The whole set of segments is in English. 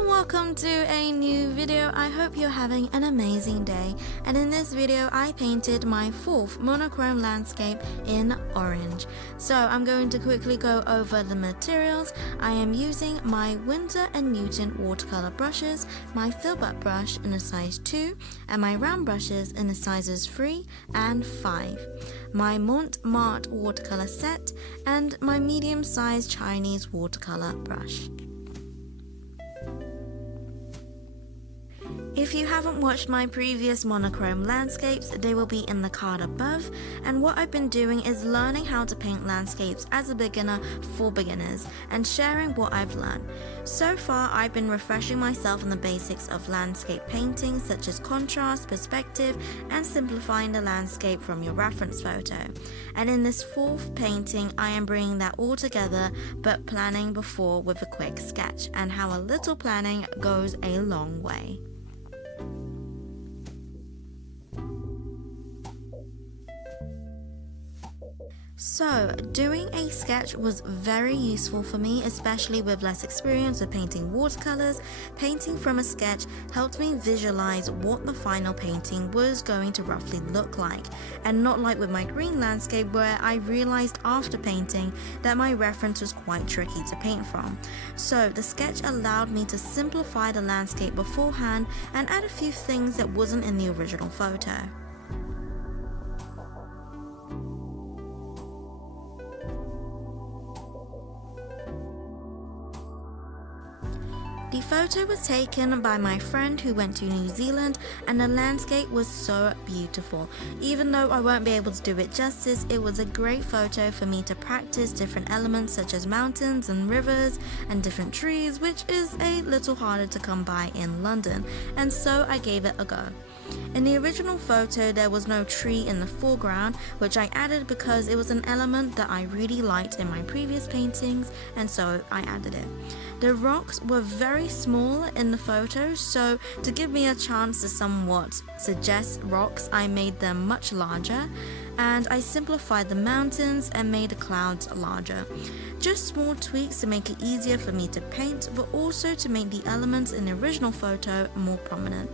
and welcome to a new video. I hope you're having an amazing day, and in this video I painted my fourth monochrome landscape in orange. So I'm going to quickly go over the materials. I am using my Winsor & Newton watercolor brushes, my filbert brush in a size 2 and my round brushes in the sizes 3 and 5, my Montmartre watercolor set and my medium-sized Chinese watercolor brush. If you haven't watched my previous monochrome landscapes, they will be in the card above, and what I've been doing is learning how to paint landscapes as a beginner for beginners and sharing what I've learned. So far I've been refreshing myself on the basics of landscape painting such as contrast, perspective and simplifying the landscape from your reference photo. And in this fourth painting I am bringing that all together but planning before with a quick sketch, and how a little planning goes a long way. So, doing a sketch was very useful for me, especially with less experience with painting watercolors. Painting from a sketch helped me visualize what the final painting was going to roughly look like, and not like with my green landscape where I realized after painting that my reference was quite tricky to paint from. So the sketch allowed me to simplify the landscape beforehand and add a few things that wasn't in the original photo. The photo was taken by my friend who went to New Zealand, and the landscape was so beautiful. Even though I won't be able to do it justice, it was a great photo for me to practice different elements such as mountains and rivers and different trees, which is a little harder to come by in London, and so I gave it a go. In the original photo there was no tree in the foreground, which I added because it was an element that I really liked in my previous paintings, and so I added it. The rocks were very small in the photo, so to give me a chance to somewhat suggest rocks, I made them much larger, and I simplified the mountains and made the clouds larger. Just small tweaks to make it easier for me to paint, but also to make the elements in the original photo more prominent.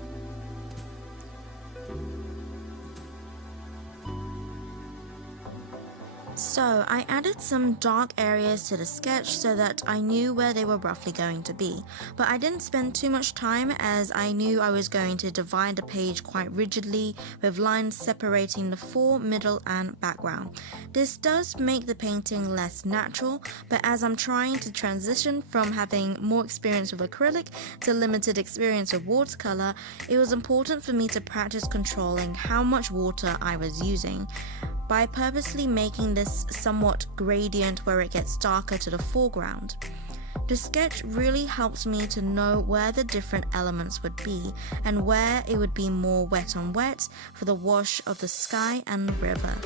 So I added some dark areas to the sketch so that I knew where they were roughly going to be, but I didn't spend too much time as I knew I was going to divide the page quite rigidly with lines separating the fore, middle and background. This does make the painting less natural, but as I'm trying to transition from having more experience with acrylic to limited experience with watercolor, it was important for me to practice controlling how much water I was using, by purposely making this somewhat gradient where it gets darker to the foreground. The sketch really helps me to know where the different elements would be and where it would be more wet on wet for the wash of the sky and the river.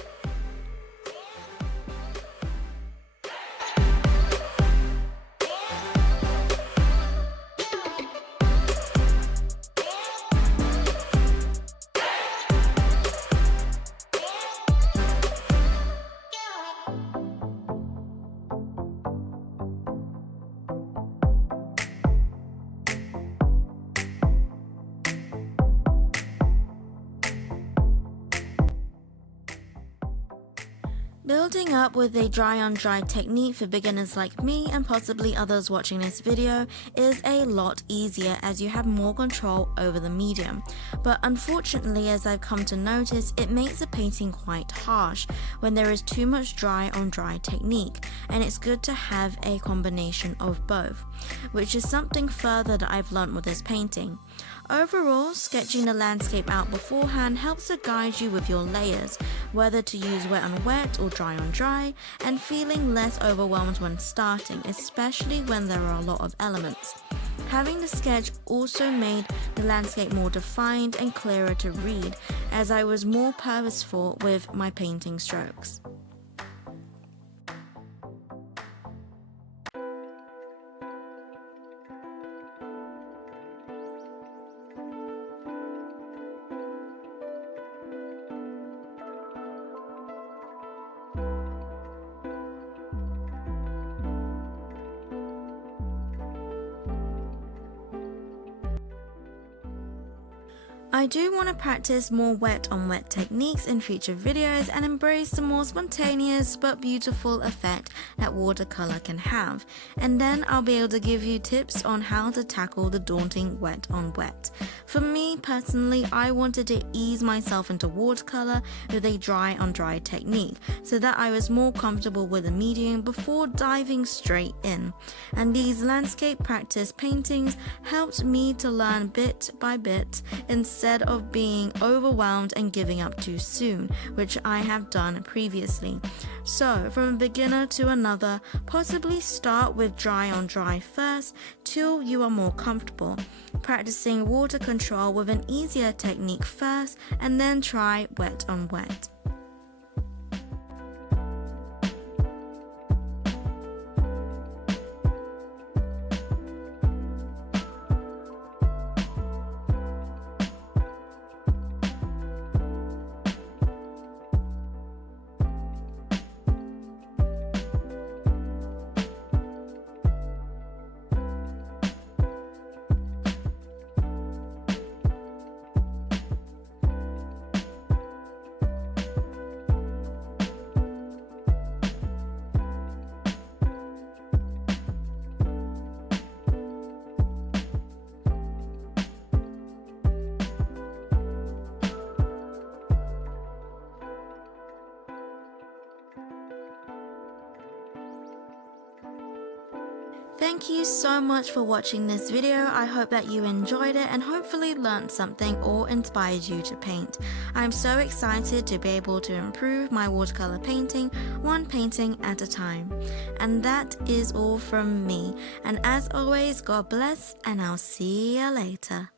Building up with a dry-on-dry technique for beginners like me and possibly others watching this video is a lot easier as you have more control over the medium. But unfortunately, as I've come to notice, it makes the painting quite harsh when there is too much dry-on-dry technique, and it's good to have a combination of both, which is something further that I've learned with this painting. Overall, sketching the landscape out beforehand helps to guide you with your layers, whether to use wet on wet or dry on dry, and feeling less overwhelmed when starting, especially when there are a lot of elements. Having the sketch also made the landscape more defined and clearer to read, as I was more purposeful with my painting strokes. I do want to practice more wet on wet techniques in future videos and embrace the more spontaneous but beautiful effect that watercolor can have, and then I'll be able to give you tips on how to tackle the daunting wet on wet. For me personally, I wanted to ease myself into watercolor with a dry on dry technique so that I was more comfortable with the medium before diving straight in, and these landscape practice paintings helped me to learn bit by bit instead of being overwhelmed and giving up too soon, which I have done previously. So from a beginner to another, possibly start with dry on dry first till you are more comfortable, practicing water control with an easier technique first and then try wet on wet. Thank you so much for watching this video. I hope that you enjoyed it and hopefully learned something or inspired you to paint. I'm so excited to be able to improve my watercolor painting one painting at a time. And that is all from me. And as always, God bless, and I'll see you later.